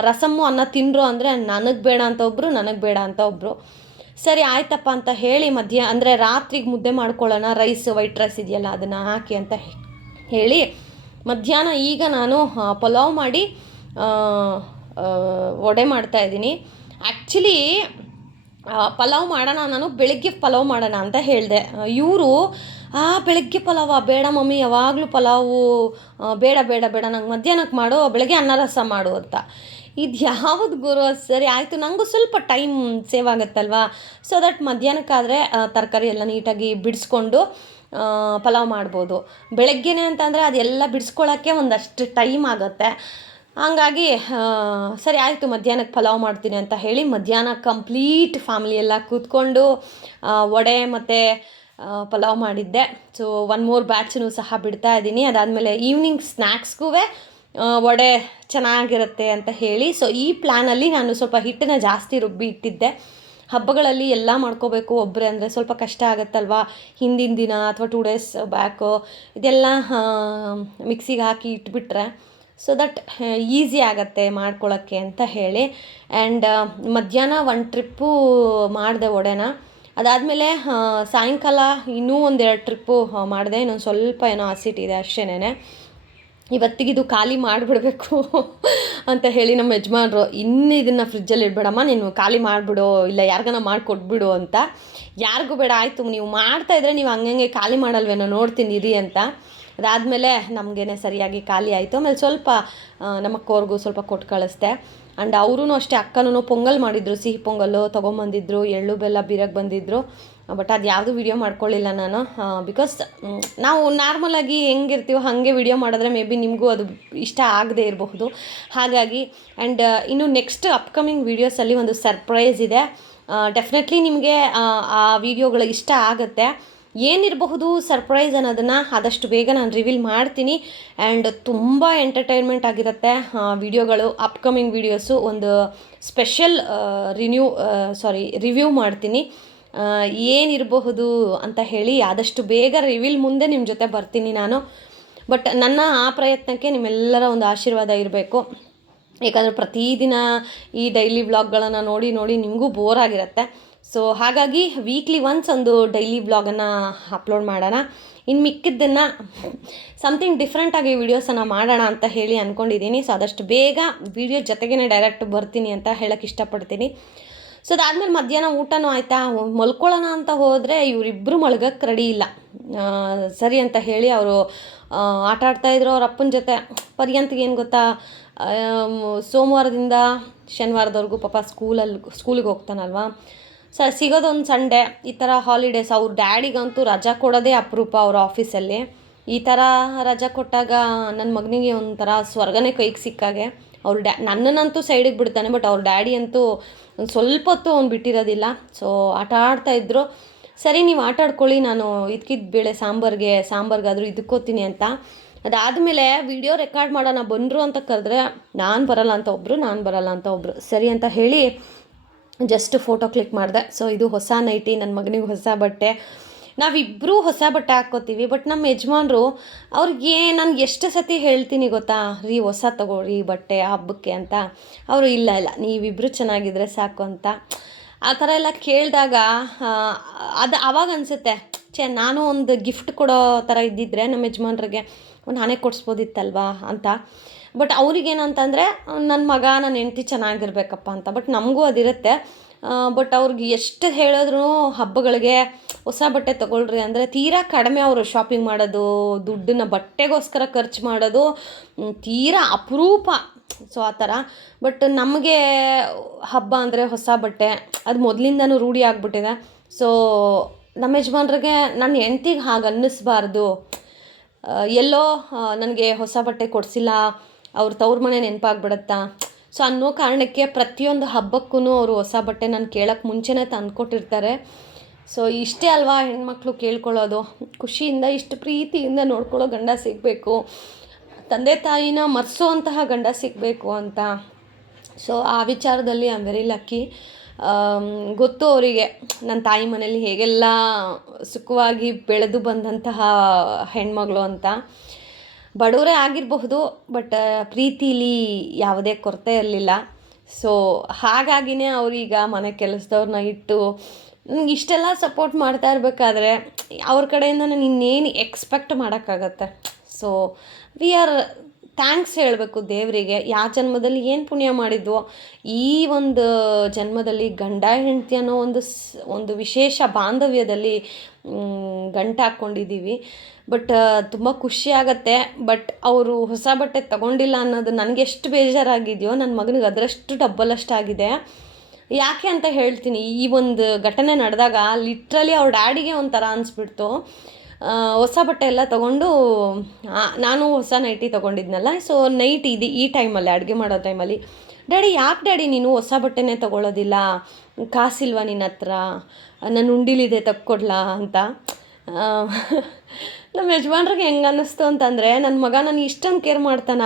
ರಸಮ್ಮು ಅನ್ನ ತಿಂದರು ಅಂದರೆ ನನಗೆ ಬೇಡ ಅಂತ ಒಬ್ಬರು, ನನಗೆ ಬೇಡ ಅಂತ ಒಬ್ಬರು. ಸರಿ ಆಯ್ತಪ್ಪ ಅಂತ ಹೇಳಿ ಅಂದರೆ ರಾತ್ರಿಗೆ ಮುದ್ದೆ ಮಾಡ್ಕೊಳ್ಳೋಣ, ರೈಸ್, ವೈಟ್ ರೈಸ್ ಇದೆಯಲ್ಲ ಅದನ್ನು ಹಾಕಿ ಅಂತ ಹೇಳಿ ಮಧ್ಯಾಹ್ನ ಈಗ ನಾನು ಪಲಾವ್ ಮಾಡಿ ವಡೆ ಮಾಡ್ತಾಯಿದ್ದೀನಿ. ಆ್ಯಕ್ಚುಲಿ ಪಲಾವ್ ಮಾಡೋಣ, ನಾನು ಬೆಳಗ್ಗೆ ಪಲಾವ್ ಮಾಡೋಣ ಅಂತ ಹೇಳಿದೆ. ಇವರು ಬೆಳಗ್ಗೆ ಪಲಾವ ಬೇಡ ಮಮ್ಮಿ, ಯಾವಾಗಲೂ ಪಲಾವು ಬೇಡ ಬೇಡ ಬೇಡ, ನಂಗೆ ಮಧ್ಯಾಹ್ನಕ್ಕೆ ಮಾಡು, ಬೆಳಗ್ಗೆ ಅನ್ನ ರಸ ಮಾಡು ಅಂತ. ಇದು ಯಾವುದು ಗುರು? ಸರಿ ಆಯಿತು, ನನಗೂ ಸ್ವಲ್ಪ ಟೈಮ್ ಸೇವ್ ಆಗುತ್ತಲ್ವಾ, ಸೊ ದಟ್ ಮಧ್ಯಾಹ್ನಕ್ಕಾದರೆ ತರಕಾರಿ ಎಲ್ಲ ನೀಟಾಗಿ ಬಿಡಿಸ್ಕೊಂಡು ಪಲಾವ್ ಮಾಡ್ಬೋದು. ಬೆಳಗ್ಗೆನೇ ಅಂತಂದರೆ ಅದೆಲ್ಲ ಬಿಡಿಸ್ಕೊಳ್ಳೋಕ್ಕೆ ಒಂದಷ್ಟು ಟೈಮ್ ಆಗುತ್ತೆ. ಹಂಗಾಗಿ ಸರಿ ಆಯಿತು, ಮಧ್ಯಾಹ್ನಕ್ಕೆ ಪಲಾವ್ ಮಾಡ್ತೀನಿ ಅಂತ ಹೇಳಿ ಮಧ್ಯಾಹ್ನ ಕಂಪ್ಲೀಟ್ ಫ್ಯಾಮಿಲಿ ಎಲ್ಲ ಕೂತ್ಕೊಂಡು ವಡೆ ಮತ್ತು ಪಲಾವ್ ಮಾಡಿದ್ದೆ. ಸೊ 1 more ಬ್ಯಾಚನ್ನು ಸಹ ಬಿಡ್ತಾ ಇದ್ದೀನಿ. ಅದಾದಮೇಲೆ ಈವ್ನಿಂಗ್ ಸ್ನ್ಯಾಕ್ಸ್ಗೂ ವಡೆ ಚೆನ್ನಾಗಿರುತ್ತೆ ಅಂತ ಹೇಳಿ, ಸೊ ಈ ಪ್ಲ್ಯಾನಲ್ಲಿ ನಾನು ಸ್ವಲ್ಪ ಹಿಟ್ಟನ್ನು ಜಾಸ್ತಿ ರುಬ್ಬಿ ಇಟ್ಟಿದ್ದೆ. ಹಬ್ಬಗಳಲ್ಲಿ ಎಲ್ಲ ಮಾಡ್ಕೋಬೇಕು ಒಬ್ಬರೇ ಅಂದರೆ ಸ್ವಲ್ಪ ಕಷ್ಟ ಆಗುತ್ತಲ್ವ. ಹಿಂದಿನ ದಿನ ಅಥವಾ 2 days ಬ್ಯಾಕು ಇದೆಲ್ಲ ಮಿಕ್ಸಿಗೆ ಹಾಕಿ ಇಟ್ಬಿಟ್ರೆ ಸೊ ದಟ್ ಈಸಿ ಆಗುತ್ತೆ ಮಾಡ್ಕೊಳ್ಳೋಕ್ಕೆ ಅಂತ ಹೇಳಿ. ಆ್ಯಂಡ್ ಮಧ್ಯಾಹ್ನ 1 ಟ್ರಿಪ್ಪು ಮಾಡಿದೆ ವಡೆನ. ಅದಾದಮೇಲೆ ಸಾಯಂಕಾಲ ಇನ್ನೂ 1-2 ಟ್ರಿಪ್ಪು ಮಾಡಿದೆ. ಇನ್ನೊಂದು ಸ್ವಲ್ಪ ಏನೋ ಹಸಿಟ್ಟಿದೆ ಅಷ್ಟೇನೆ. ಇವತ್ತಿಗಿದು ಖಾಲಿ ಮಾಡಿಬಿಡ್ಬೇಕು ಅಂತ ಹೇಳಿ ನಮ್ಮ ಯಜಮಾನ್ರು, ಇನ್ನು ಇದನ್ನು ಫ್ರಿಜ್ಜಲ್ಲಿ ಇಡಬೇಡಮ್ಮ, ನೀನು ಖಾಲಿ ಮಾಡಿಬಿಡು, ಇಲ್ಲ ಯಾರಿಗಾನ ಮಾಡಿಕೊಟ್ಬಿಡು ಅಂತ. ಯಾರಿಗೂ ಬೇಡ, ಆಯಿತು ನೀವು ಮಾಡ್ತಾಯಿದ್ರೆ ನೀವು ಹಂಗಂಗೆ ಖಾಲಿ ಮಾಡಲ್ವೇನೋ ನೋಡ್ತೀನಿ ಇರಿ ಅಂತ. ಅದಾದಮೇಲೆ ನಮಗೇನೆ ಸರಿಯಾಗಿ ಖಾಲಿ ಆಯಿತು. ಆಮೇಲೆ ಸ್ವಲ್ಪ ನಮ್ಮ ಅಕ್ಕವ್ರಿಗೂ ಸ್ವಲ್ಪ ಕೊಟ್ಟು ಕಳಿಸ್ದೆ. ಆ್ಯಂಡ್ ಅವರೂ ಅಷ್ಟೇ, ಅಕ್ಕನೂ ಪೊಂಗಲ್ ಮಾಡಿದ್ರು, ಸಿಹಿ ಪೊಂಗಲ್ಲು ತೊಗೊಂಬಂದಿದ್ರು, ಎಳ್ಳು ಬೆಲ್ಲ ಬೀರಕ್ಕೆ ಬಂದಿದ್ದರು. ಬಟ್ ಅದು ಯಾವುದು ವೀಡಿಯೋ ಮಾಡ್ಕೊಳ್ಳಿಲ್ಲ ನಾನು, ಬಿಕಾಸ್ ನಾವು ನಾರ್ಮಲಾಗಿ ಹೆಂಗಿರ್ತೀವೋ ಹಾಗೆ ವೀಡಿಯೋ ಮಾಡಿದ್ರೆ ಮೇ ಬಿ ನಿಮಗೂ ಅದು ಇಷ್ಟ ಆಗದೇ ಇರಬಹುದು. ಹಾಗಾಗಿ ಆ್ಯಂಡ್ ಇನ್ನು ನೆಕ್ಸ್ಟ್ ಅಪ್ಕಮಿಂಗ್ ವೀಡಿಯೋಸಲ್ಲಿ ಒಂದು ಸರ್ಪ್ರೈಸ್ ಇದೆ. ಡೆಫಿನೆಟ್ಲಿ ನಿಮಗೆ ಆ ವಿಡಿಯೋಗಳು ಇಷ್ಟ ಆಗುತ್ತೆ. ಏನಿರಬಹುದು ಸರ್ಪ್ರೈಸ್ ಅನ್ನೋದನ್ನು ಆದಷ್ಟು ಬೇಗ ನಾನು ರಿವೀಲ್ ಮಾಡ್ತೀನಿ. ಆ್ಯಂಡ್ ತುಂಬ ಎಂಟರ್ಟೈನ್ಮೆಂಟ್ ಆಗಿರುತ್ತೆ ವಿಡಿಯೋಗಳು. ಅಪ್ಕಮಿಂಗ್ ವೀಡಿಯೋಸು ಒಂದು ಸ್ಪೆಷಲ್ ರಿವ್ಯೂ ಮಾಡ್ತೀನಿ, ಏನಿರಬಹುದು ಅಂತ ಹೇಳಿ. ಆದಷ್ಟು ಬೇಗ ರಿವೀಲ್ ಮುಂದೆ ನಿಮ್ಮ ಜೊತೆ ಬರ್ತೀನಿ ನಾನು. ಬಟ್ ನನ್ನ ಆ ಪ್ರಯತ್ನಕ್ಕೆ ನಿಮ್ಮೆಲ್ಲರ ಒಂದು ಆಶೀರ್ವಾದ ಇರಬೇಕು. ಯಾಕಂದರೆ ಪ್ರತಿದಿನ ಈ ಡೈಲಿ ವ್ಲಾಗ್ಗಳನ್ನು ನೋಡಿ ನೋಡಿ ನಿಮಗೂ ಬೋರ್ ಆಗಿರುತ್ತೆ. ಸೊ ಹಾಗಾಗಿ ವೀಕ್ಲಿ ಒನ್ಸ್ ಒಂದು ಡೈಲಿ ವ್ಲಾಗನ್ನು ಅಪ್ಲೋಡ್ ಮಾಡೋಣ. ಇನ್ನು ಮಿಕ್ಕಿದ್ದನ್ನು ಸಮಥಿಂಗ್ ಡಿಫ್ರೆಂಟಾಗಿ ವೀಡಿಯೋಸನ್ನು ಮಾಡೋಣ ಅಂತ ಹೇಳಿ ಅಂದ್ಕೊಂಡಿದ್ದೀನಿ. ಸೊ ಆದಷ್ಟು ಬೇಗ ವೀಡಿಯೋ ಜೊತೆಗೇ ಡೈರೆಕ್ಟ್ ಬರ್ತೀನಿ ಅಂತ ಹೇಳೋಕ್ಕೆ ಇಷ್ಟಪಡ್ತೀನಿ. ಸೊ ಅದಾದಮೇಲೆ ಮಧ್ಯಾಹ್ನ ಊಟನೂ ಆಯಿತಾ, ಮಲ್ಕೊಳ್ಳೋಣ ಅಂತ ಹೋದರೆ ಇವರಿಬ್ಬರು ಮಲ್ಗಕ್ಕೆ ರೆಡಿ ಇಲ್ಲ. ಸರಿ ಅಂತ ಹೇಳಿ ಅವರು ಆಟ ಆಡ್ತಾಯಿದ್ರು ಅವ್ರ ಅಪ್ಪನ ಜೊತೆ. ಪರ್ಯಂತಿಗೆ ಏನು ಗೊತ್ತಾ, ಸೋಮವಾರದಿಂದ ಶನಿವಾರದವರೆಗೂ ಪಾಪ ಸ್ಕೂಲಿಗೆ ಹೋಗ್ತಾನಲ್ವ. ಸಿಗೋದೊಂದು ಸಂಡೇ, ಈ ಥರ ಹಾಲಿಡೇಸ್. ಅವ್ರ ಡ್ಯಾಡಿಗಂತೂ ರಜಾ ಕೊಡೋದೇ ಅಪರೂಪ ಅವ್ರ ಆಫೀಸಲ್ಲಿ. ಈ ಥರ ರಜಾ ಕೊಟ್ಟಾಗ ನನ್ನ ಮಗನಿಗೆ ಒಂಥರ ಸ್ವರ್ಗನೇ ಕೈಗೆ ಸಿಕ್ಕಾಗೆ. ಅವ್ರ ನನ್ನನ್ನಂತೂ ಸೈಡಿಗೆ ಬಿಡ್ತಾನೆ, ಬಟ್ ಅವ್ರ ಡ್ಯಾಡಿ ಅಂತೂ ಒಂದು ಸ್ವಲ್ಪ ಹೊತ್ತು ಅವ್ನು ಬಿಟ್ಟಿರೋದಿಲ್ಲ. ಸೊ ಆಟ ಆಡ್ತಾಯಿದ್ರು. ಸರಿ ನೀವು ಆಟ ಆಡ್ಕೊಳ್ಳಿ, ನಾನು ಇದಕ್ಕಿದ್ದ ಬೇಳೆ ಸಾಂಬಾರ್ಗಾದರೂ ಇದಕ್ಕೋತೀನಿ ಅಂತ. ಅದಾದಮೇಲೆ ವಿಡಿಯೋ ರೆಕಾರ್ಡ್ ಮಾಡೋಣ ಬಂದರು ಅಂತ ಕರೆದ್ರೆ ನಾನು ಬರಲ್ಲ ಅಂತ ಒಬ್ಬರು ಸರಿ ಅಂತ ಹೇಳಿ ಜಸ್ಟ್ ಫೋಟೋ ಕ್ಲಿಕ್ ಮಾಡಿದೆ. ಸೊ ಇದು ಹೊಸ ನೈಟಿ, ನನ್ನ ಮಗನಿಗೆ ಹೊಸ ಬಟ್ಟೆ. ನಾವಿಬ್ಬರೂ ಹೊಸ ಬಟ್ಟೆ ಹಾಕ್ಕೋತೀವಿ, ಬಟ್ ನಮ್ಮ ಯಜಮಾನ್ರು ಅವ್ರಿಗೆ ನಾನು ಎಷ್ಟು ಸತಿ ಹೇಳ್ತೀನಿ ಗೊತ್ತಾ, ರೀ ಹೊಸ ತಗೋರಿ ಬಟ್ಟೆ ಹಬ್ಬಕ್ಕೆ ಅಂತ. ಅವರು ಇಲ್ಲ ನೀವಿಬ್ಬರು ಚೆನ್ನಾಗಿದ್ರೆ ಸಾಕು ಅಂತ. ಆ ಥರ ಎಲ್ಲ ಕೇಳಿದಾಗ ಅದು ಆವಾಗ ಅನಿಸುತ್ತೆ, ನಾನು ಒಂದು ಗಿಫ್ಟ್ ಕೊಡೋ ಥರ ಇದ್ದಿದ್ರೆ ನಮ್ಮ ಯಜಮಾನ್ರಿಗೆ ನಾನೇ ಕೊಡಿಸ್ಬೋದಿತ್ತಲ್ವಾ ಅಂತ. ಬಟ್ ಅವ್ರಿಗೇನಂತಂದರೆ ನನ್ನ ಮಗ ನನ್ನ ಹೆಂಡ್ತಿ ಚೆನ್ನಾಗಿರ್ಬೇಕಪ್ಪ ಅಂತ. ಬಟ್ ನಮಗೂ ಅದಿರುತ್ತೆ. ಬಟ್ ಅವ್ರಿಗೆ ಎಷ್ಟು ಹೇಳಿದ್ರು ಹಬ್ಬಗಳಿಗೆ ಹೊಸ ಬಟ್ಟೆ ತೊಗೊಳ್ರಿ ಅಂದರೆ ತೀರಾ ಕಡಿಮೆ ಅವರು ಶಾಪಿಂಗ್ ಮಾಡೋದು, ದುಡ್ಡನ್ನ ಬಟ್ಟೆಗೋಸ್ಕರ ಖರ್ಚು ಮಾಡೋದು ತೀರಾ ಅಪರೂಪ. ಸೊ ಆ ಥರ. ಬಟ್ ನಮಗೆ ಹಬ್ಬ ಅಂದರೆ ಹೊಸ ಬಟ್ಟೆ ಅದು ಮೊದಲಿಂದನೂ ರೂಢಿ ಆಗಿಬಿಟ್ಟಿದೆ. ಸೊ ನಮ್ಮ ಯಜಮಾನ್ರಿಗೆ ನನ್ನ ಹೆಂಡ್ತಿಗೆ ಹಾಗೆ ಅನ್ನಿಸ್ಬಾರ್ದು, ಎಲ್ಲೋ ನನಗೆ ಹೊಸ ಬಟ್ಟೆ ಕೊಡಿಸಿಲ್ಲ, ಅವ್ರ ತವ್ರ ಮನೆ ನೆನಪಾಗ್ಬಿಡತ್ತಾ. ಸೊ ಅನ್ನೋ ಕಾರಣಕ್ಕೆ ಪ್ರತಿಯೊಂದು ಹಬ್ಬಕ್ಕೂ ಅವರು ಹೊಸ ಬಟ್ಟೆ ನಾನು ಕೇಳೋಕ್ಕೆ ಮುಂಚೆನೇ ತಂದುಕೊಟ್ಟಿರ್ತಾರೆ. ಸೊ ಇಷ್ಟೇ ಅಲ್ವಾ ಹೆಣ್ಮಕ್ಳು ಕೇಳ್ಕೊಳ್ಳೋದು, ಖುಷಿಯಿಂದ ಇಷ್ಟು ಪ್ರೀತಿಯಿಂದ ನೋಡ್ಕೊಳ್ಳೋ ಗಂಡ ಸಿಗಬೇಕು, ತಂದೆ ತಾಯಿನ ಮರೆಸೋವಂತಹ ಗಂಡ ಸಿಗಬೇಕು ಅಂತ. ಸೊ ಆ ವಿಚಾರದಲ್ಲಿ ಐ ಆಮ್ ವೆರಿ ಲಕ್ಕಿ. ಗೊತ್ತು ಅವರಿಗೆ ನನ್ನ ತಾಯಿ ಮನೇಲಿ ಹೇಗೆಲ್ಲ ಸುಖವಾಗಿ ಬೆಳೆದು ಬಂದಂತಹ ಹೆಣ್ಮಗಳು ಅಂತ. ಬಡವರೇ ಆಗಿರಬಹುದು, ಬಟ್ ಪ್ರೀತಿಲಿ ಯಾವುದೇ ಕೊರತೆ ಇರಲಿಲ್ಲ. ಸೊ ಹಾಗಾಗಿನೇ ಅವರೀಗ ಮನೆ ಕೆಲಸದವ್ರನ್ನ ಇಟ್ಟು ನನಗೆ ಇಷ್ಟೆಲ್ಲ ಸಪೋರ್ಟ್ ಮಾಡ್ತಾ ಇರಬೇಕಾದ್ರೆ ಅವ್ರ ಕಡೆಯಿಂದ ನಾನು ಇನ್ನೇನು ಎಕ್ಸ್ಪೆಕ್ಟ್ ಮಾಡೋಕ್ಕಾಗತ್ತೆ. ಸೊ ವಿ ಆರ್ ಥ್ಯಾಂಕ್ಸ್ ಹೇಳಬೇಕು ದೇವರಿಗೆ. ಯಾವ ಜನ್ಮದಲ್ಲಿ ಏನು ಪುಣ್ಯ ಮಾಡಿದ್ವೋ ಈ ಒಂದು ಜನ್ಮದಲ್ಲಿ ಗಂಡ ಹೆಂಡತಿ ಅನ್ನೋ ಒಂದು ವಿಶೇಷ ಬಾಂಧವ್ಯದಲ್ಲಿ ಗಂಟು ಹಾಕ್ಕೊಂಡಿದ್ದೀವಿ. ಬಟ್ ತುಂಬ ಖುಷಿಯಾಗತ್ತೆ. ಬಟ್ ಅವರು ಹೊಸ ಬಟ್ಟೆ ತೊಗೊಂಡಿಲ್ಲ ಅನ್ನೋದು ನನಗೆ ಎಷ್ಟು ಬೇಜಾರಾಗಿದೆಯೋ ನನ್ನ ಮಗನಿಗೆ ಅದರಷ್ಟು ಡಬ್ಬಲಷ್ಟಾಗಿದೆ. ಯಾಕೆ ಅಂತ ಹೇಳ್ತೀನಿ. ಈ ಒಂದು ಘಟನೆ ನಡೆದಾಗ ಲಿಟ್ರಲಿ ಅವ್ರ ಡ್ಯಾಡಿಗೆ ಒಂಥರ ಅನಿಸ್ಬಿಡ್ತು. ಹೊಸ ಬಟ್ಟೆ ಎಲ್ಲ ತೊಗೊಂಡು ನಾನು ಹೊಸ ನೈಟಿ ತೊಗೊಂಡಿದ್ನಲ್ಲ, ಸೊ ನೈಟ್ ಈ ಟೈಮಲ್ಲಿ ಅಡುಗೆ ಮಾಡೋ ಟೈಮಲ್ಲಿ, ಯಾಕೆ ಡ್ಯಾಡಿ ನೀನು ಹೊಸ ಬಟ್ಟೆನೇ ತೊಗೊಳ್ಳೋದಿಲ್ಲ, ಕಾಸಿಲ್ವಾ ನಿನ್ನ ಹತ್ರ, ನನ್ನ ಉಂಡಿಲಿದೆ ತಕ್ಕೊಡ್ಲಾ ಅಂತ. ನಮ್ಮ ಯಜಮಾನ್ರಿಗೆ ಹೆಂಗೆ ಅನ್ನಿಸ್ತು ಅಂತಂದರೆ ನನ್ನ ಮಗ ನಾನು ಇಷ್ಟೊಂದು ಕೇರ್ ಮಾಡ್ತಾನ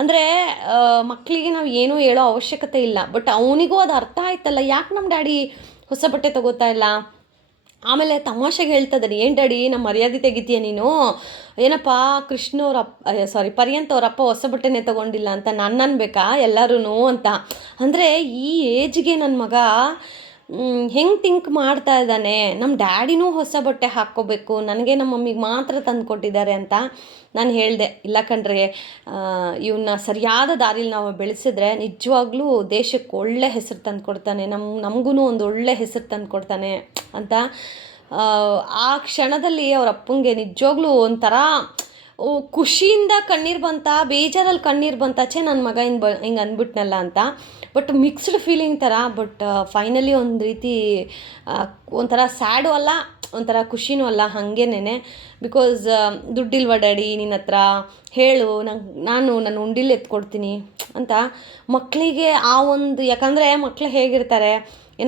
ಅಂದರೆ ಮಕ್ಕಳಿಗೆ ನಾವು ಏನೂ ಹೇಳೋ ಅವಶ್ಯಕತೆ ಇಲ್ಲ. ಬಟ್ ಅವನಿಗೂ ಅದು ಅರ್ಥ ಆಯ್ತಲ್ಲ, ಯಾಕೆ ನಮ್ಮ ಡ್ಯಾಡಿ ಹೊಸ ಬಟ್ಟೆ ತೊಗೋತಾ ಇಲ್ಲ. ಆಮೇಲೆ ತಮಾಷೆಗೆ ಹೇಳ್ತದೆ, ಏನು ಡ್ಯಾಡಿ ನಮ್ಮ ಮರ್ಯಾದೆ ತೆಗಿತೀಯ ನೀನು, ಏನಪ್ಪ ಪರ್ಯಂತ್ ಅವರಪ್ಪ ಹೊಸ ಬಟ್ಟೆನೇ ತೊಗೊಂಡಿಲ್ಲ ಅಂತ ನಾನು ಅನ್ಬೇಕಾ ಎಲ್ಲರೂ ಅಂತ. ಅಂದರೆ ಈ ಏಜ್ಗೆ ನನ್ನ ಮಗ ಹೆಂಗೆ ಥಿಂಕ್ ಮಾಡ್ತಾ ಇದ್ದಾನೆ, ನಮ್ಮ ಡ್ಯಾಡಿನೂ ಹೊಸ ಬಟ್ಟೆ ಹಾಕ್ಕೋಬೇಕು, ನನಗೆ ನಮ್ಮ ಮಮ್ಮಿಗೆ ಮಾತ್ರ ತಂದು ಕೊಟ್ಟಿದ್ದಾರೆ ಅಂತ. ನಾನು ಹೇಳಿದೆ, ಇಲ್ಲ ಕಣ್ರಿ, ಇವನ್ನ ಸರಿಯಾದ ದಾರಿಲಿ ನಾವು ಬೆಳೆಸಿದ್ರೆ ನಿಜವಾಗ್ಲೂ ದೇಶಕ್ಕೆ ಒಳ್ಳೆ ಹೆಸರು ತಂದು ಕೊಡ್ತಾನೆ, ನಮಗೂ ಒಂದು ಒಳ್ಳೆ ಹೆಸರು ತಂದು ಕೊಡ್ತಾನೆ ಅಂತ. ಆ ಕ್ಷಣದಲ್ಲಿ ಅವ್ರ ಅಪ್ಪಂಗೆ ನಿಜವಾಗ್ಲೂ ಒಂಥರ ಖುಷಿಯಿಂದ ಕಣ್ಣೀರು ಬಂತ, ಬೇಜಾರಲ್ಲಿ ಕಣ್ಣೀರು ಬಂತ, ನನ್ನ ಮಗ ಹಿಂಗೆ ಅಂದ್ಬಿಟ್ನಲ್ಲ ಅಂತ. ಬಟ್ ಮಿಕ್ಸ್ಡ್ ಫೀಲಿಂಗ್ ಥರ. ಬಟ್ ಫೈನಲಿ ಒಂದು ರೀತಿ ಒಂಥರ ಸ್ಯಾಡು ಅಲ್ಲ, ಒಂಥರ ಖುಷಿನೂ ಅಲ್ಲ, ಹಾಗೇನೆ. ಬಿಕಾಸ್ ದುಡ್ಡಿಲ್ವ ಡ್ಯಾಡಿ ನಿನ್ನ ಹತ್ರ, ಹೇಳು ನಾನು ನನ್ನ ಉಂಡಿಲಿ ಎತ್ಕೊಡ್ತೀನಿ ಅಂತ ಮಕ್ಕಳಿಗೆ ಆ ಒಂದು. ಯಾಕಂದರೆ ಮಕ್ಕಳು ಹೇಗಿರ್ತಾರೆ,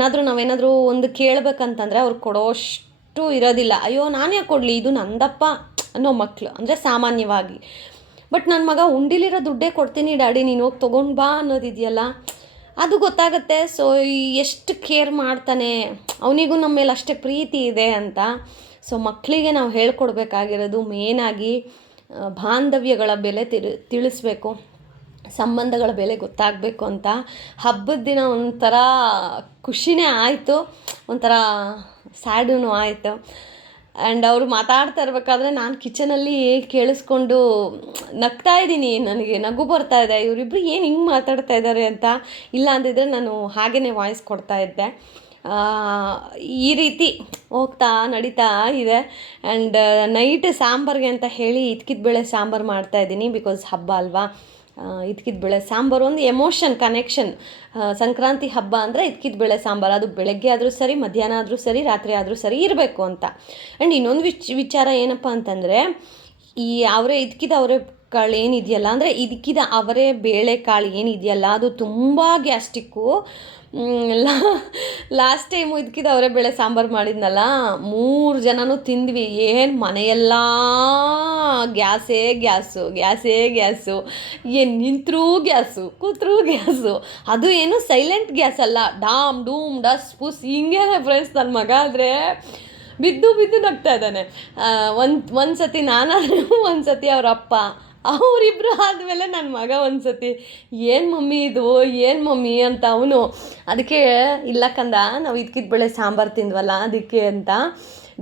ನಾವೇನಾದರೂ ಒಂದು ಕೇಳಬೇಕಂತಂದರೆ ಅವ್ರು ಕೊಡೋಷ್ಟು ಇರೋದಿಲ್ಲ. ಅಯ್ಯೋ ನಾನು ಯಾಕೆ ಕೊಡಲಿ, ಇದು ನಂದಪ್ಪ ಅನ್ನೋ ಮಕ್ಕಳು ಅಂದರೆ ಸಾಮಾನ್ಯವಾಗಿ. ಬಟ್ ನನ್ನ ಮಗ ಉಂಡಿಲಿರೋ ದುಡ್ಡೇ ಕೊಡ್ತೀನಿ ಡ್ಯಾಡಿ, ನೀನು ಹೋಗಿ ತೊಗೊಂಡು ಬಾ ಅನ್ನೋದಿದೆಯಲ್ಲ, ಅದು ಗೊತ್ತಾಗುತ್ತೆ. ಸೊ ಎಷ್ಟು ಕೇರ್ ಮಾಡ್ತಾನೆ, ಅವನಿಗೂ ನಮ್ಮ ಮೇಲೆ ಅಷ್ಟೇ ಪ್ರೀತಿ ಇದೆ ಅಂತ. ಸೊ ಮಕ್ಕಳಿಗೆ ನಾವು ಹೇಳ್ಕೊಡ್ಬೇಕಾಗಿರೋದು ಮೇನಾಗಿ ಬಾಂಧವ್ಯಗಳ ಬೆಲೆ ತಿಳಿಸ್ಬೇಕು, ಸಂಬಂಧಗಳ ಬೆಲೆ ಗೊತ್ತಾಗಬೇಕು ಅಂತ. ಹಬ್ಬದ ದಿನ ಒಂಥರ ಖುಷಿನೇ ಆಯಿತು, ಒಂಥರ ಸ್ಯಾಡೂ ಆಯಿತು. ಆ್ಯಂಡ್ ಅವರು ಮಾತಾಡ್ತಾ ಇರಬೇಕಾದ್ರೆ ನಾನು ಕಿಚನಲ್ಲಿ ಕೇಳಿಸ್ಕೊಂಡು ನಗ್ತಾ ಇದ್ದೀನಿ, ನನಗೆ ನಗು ಬರ್ತಾ ಇದೆ, ಇವರಿಬ್ರು ಏನು ಹಿಂಗೆ ಮಾತಾಡ್ತಾ ಇದ್ದಾರೆ ಅಂತ. ಇಲ್ಲ ಅಂದಿದ್ರೆ ನಾನು ಹಾಗೇ ವಾಯ್ಸ್ ಕೊಡ್ತಾ ಇದ್ದೆ. ಈ ರೀತಿ ನಡೀತಾ ಇದೆ. ಆ್ಯಂಡ್ ನೈಟ್ ಸಾಂಬಾರಿಗೆ ಅಂತ ಹೇಳಿ ಇದ್ಕಿದ ಬೇಳೆ ಸಾಂಬಾರು ಮಾಡ್ತಾಯಿದ್ದೀನಿ, ಬಿಕಾಸ್ ಹಬ್ಬ ಅಲ್ವಾ. ಇದ್ಕಿದ ಬೇಳೆ ಸಾಂಬಾರು ಒಂದು ಎಮೋಷನ್ ಕನೆಕ್ಷನ್. ಸಂಕ್ರಾಂತಿ ಹಬ್ಬ ಅಂದರೆ ಇದ್ಕಿದ ಬೇಳೆ ಸಾಂಬಾರು, ಅದು ಬೆಳಗ್ಗೆ ಆದರೂ ಸರಿ, ಮಧ್ಯಾಹ್ನ ಆದರೂ ಸರಿ, ರಾತ್ರಿ ಆದರೂ ಸರಿ ಇರಬೇಕು ಅಂತ. ಆ್ಯಂಡ್ ಇನ್ನೊಂದು ವಿಚಾರ ಏನಪ್ಪ ಅಂತಂದರೆ, ಈ ಇದಕ್ಕಿದ ಅವರೇ ಕಾಳು ಏನಿದೆಯಲ್ಲ, ಅಂದರೆ ಇದಕ್ಕಿದ ಅವರೇ ಬೇಳೆಕಾಳು ಏನಿದೆಯಲ್ಲ ಅದು ತುಂಬ ಗ್ಯಾಸ್ಟಿಕ್ಕು. ಲಾಸ್ಟ್ ಟೈಮು ಇದಕ್ಕಿದ ಅವರೇ ಬೇಳೆ ಸಾಂಬಾರು ಮಾಡಿದ್ನಲ್ಲ, 3 ಜನನೂ ತಿಂದ್ವಿ. ಏನು ಮನೆಯೆಲ್ಲ ಗ್ಯಾಸು, ಏನು ನಿಂತರೂ ಗ್ಯಾಸು, ಕೂತ್ರೂ ಗ್ಯಾಸು. ಅದು ಏನು ಸೈಲೆಂಟ್ ಗ್ಯಾಸ್ ಅಲ್ಲ, ಡಾಮ್ ಡೂಮ್ ಡಸ್ ಪುಸ್ ಹಿಂಗೆ ಫ್ರೆಂಡ್ಸ್. ನನ್ನ ಮಗ ಆದರೆ ಬಿದ್ದು ನಗ್ತಾ ಇದ್ದಾನೆ. ಒಂದು ಸತಿ ನಾನಾದರೂ, ಒಂದು ಸತಿ ಅವ್ರ ಅಪ್ಪ, ಅವರಿಬ್ಬರು ಆದಮೇಲೆ ನನ್ನ ಮಗ ಒಂದು ಸತಿ ಏನು ಮಮ್ಮಿ ಅಂತ ಅವನು. ಅದಕ್ಕೆ ಇಲ್ಲ ಕಂದ, ನಾವು ಇದಕ್ಕಿದ ಬೇಳೆ ಸಾಂಬಾರು ತಿಂದ್ವಲ್ಲ ಅದಕ್ಕೆ ಅಂತ.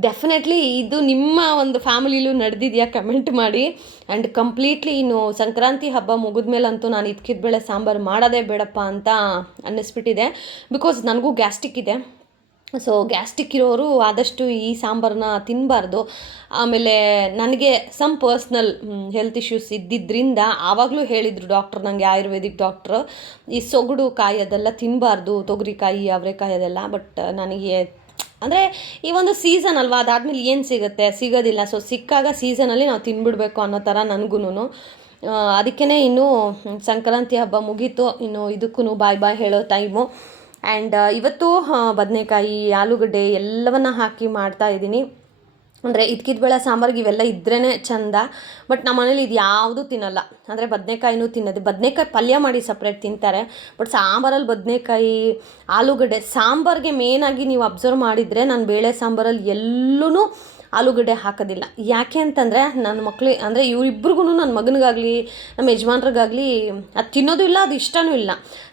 ಡೆಫಿನೆಟ್ಲಿ ಇದು ನಿಮ್ಮ ಒಂದು ಫ್ಯಾಮಿಲಿಲೂ ನಡೆದಿದೆಯಾ ಕಮೆಂಟ್ ಮಾಡಿ. ಆ್ಯಂಡ್ ಕಂಪ್ಲೀಟ್ಲಿ ಇನ್ನು ಸಂಕ್ರಾಂತಿ ಹಬ್ಬ ಮುಗಿದ್ಮೇಲಂತೂ ನಾನು ಇದಕ್ಕಿದ ಬೇಳೆ ಸಾಂಬಾರು ಮಾಡೋದೇ ಬೇಡಪ್ಪ ಅಂತ ಅನ್ನಿಸ್ಬಿಟ್ಟಿದೆ. ಬಿಕಾಸ್ ನನಗೂ ಗ್ಯಾಸ್ಟ್ರಿಕ್ ಇದೆ. ಸೊ ಗ್ಯಾಸ್ಟ್ರಿಕ್ ಇರೋರು ಆದಷ್ಟು ಈ ಸಾಂಬಾರನ್ನ ತಿನ್ನಬಾರ್ದು. ಆಮೇಲೆ ನನಗೆ ಸಮ್ ಪರ್ಸ್ನಲ್ ಹೆಲ್ತ್ ಇಶ್ಯೂಸ್ ಇದ್ದಿದ್ದರಿಂದ ಆವಾಗಲೂ ಹೇಳಿದರು ಡಾಕ್ಟ್ರ್, ನನಗೆ ಆಯುರ್ವೇದಿಕ್ ಡಾಕ್ಟ್ರು, ಈ ಸೊಗಡು ಕಾಯಿ ಅದೆಲ್ಲ ತಿನ್ನಬಾರ್ದು, ತೊಗರಿಕಾಯಿ ಅವರೆಕಾಯಿ ಅದೆಲ್ಲ. ಬಟ್ ನನಗೆ ಅಂದರೆ ಈ ಒಂದು ಸೀಸನ್ ಅಲ್ವಾ, ಅದಾದಮೇಲೆ ಏನು ಸಿಗೋದಿಲ್ಲ. ಸೊ ಸಿಕ್ಕಾಗ ಸೀಸನಲ್ಲಿ ನಾವು ತಿನ್ಬಿಡಬೇಕು ಅನ್ನೋ ಥರ ನನಗೂ. ಅದಕ್ಕೇ ಇನ್ನೂ ಸಂಕ್ರಾಂತಿ ಹಬ್ಬ ಮುಗೀತು, ಇನ್ನು ಇದಕ್ಕೂ ಬಾಯ್ ಹೇಳೋ ಟೈಮು. ಆ್ಯಂಡ್ ಇವತ್ತು ಬದನೆಕಾಯಿ, ಆಲೂಗಡ್ಡೆ ಎಲ್ಲವನ್ನ ಹಾಕಿ ಮಾಡ್ತಾಯಿದ್ದೀನಿ. ಅಂದರೆ ಇದಕ್ಕಿದ ಬೇಳೆ ಸಾಂಬಾರಿಗೆ ಇವೆಲ್ಲ ಇದ್ರೇ ಚೆಂದ. ಬಟ್ ನಮ್ಮ ಮನೇಲಿ ಇದು ಯಾವುದೂ ತಿನ್ನಲ್ಲ. ಅಂದರೆ ಬದನೆಕಾಯಿನೂ ತಿನ್ನೋದು, ಬದನೆಕಾಯಿ ಪಲ್ಯ ಮಾಡಿ ಸಪ್ರೇಟ್ ತಿಂತಾರೆ. ಬಟ್ ಸಾಂಬಾರಲ್ಲಿ ಬದನೆಕಾಯಿ, ಆಲೂಗಡ್ಡೆ ಸಾಂಬಾರಿಗೆ ಮೇನಾಗಿ ನೀವು ಅಬ್ಸರ್ವ್ ಮಾಡಿದರೆ, ನಾನು ಬೇಳೆ ಸಾಂಬಾರಲ್ಲಿ ಎಲ್ಲೂ ಆಲೂಗಡ್ಡೆ ಹಾಕೋದಿಲ್ಲ. ಯಾಕೆ ಅಂತಂದರೆ ನನ್ನ ಮಕ್ಳು, ಅಂದರೆ ಇವರಿಬ್ರಿಗೂ, ನನ್ನ ಮಗನಿಗಾಗಲಿ ನಮ್ಮ ಯಜಮಾನ್ರಿಗಾಗಲಿ ಅದು ತಿನ್ನೋದು ಇಲ್ಲ, ಅದು ಇಷ್ಟವೂ ಇಲ್ಲ.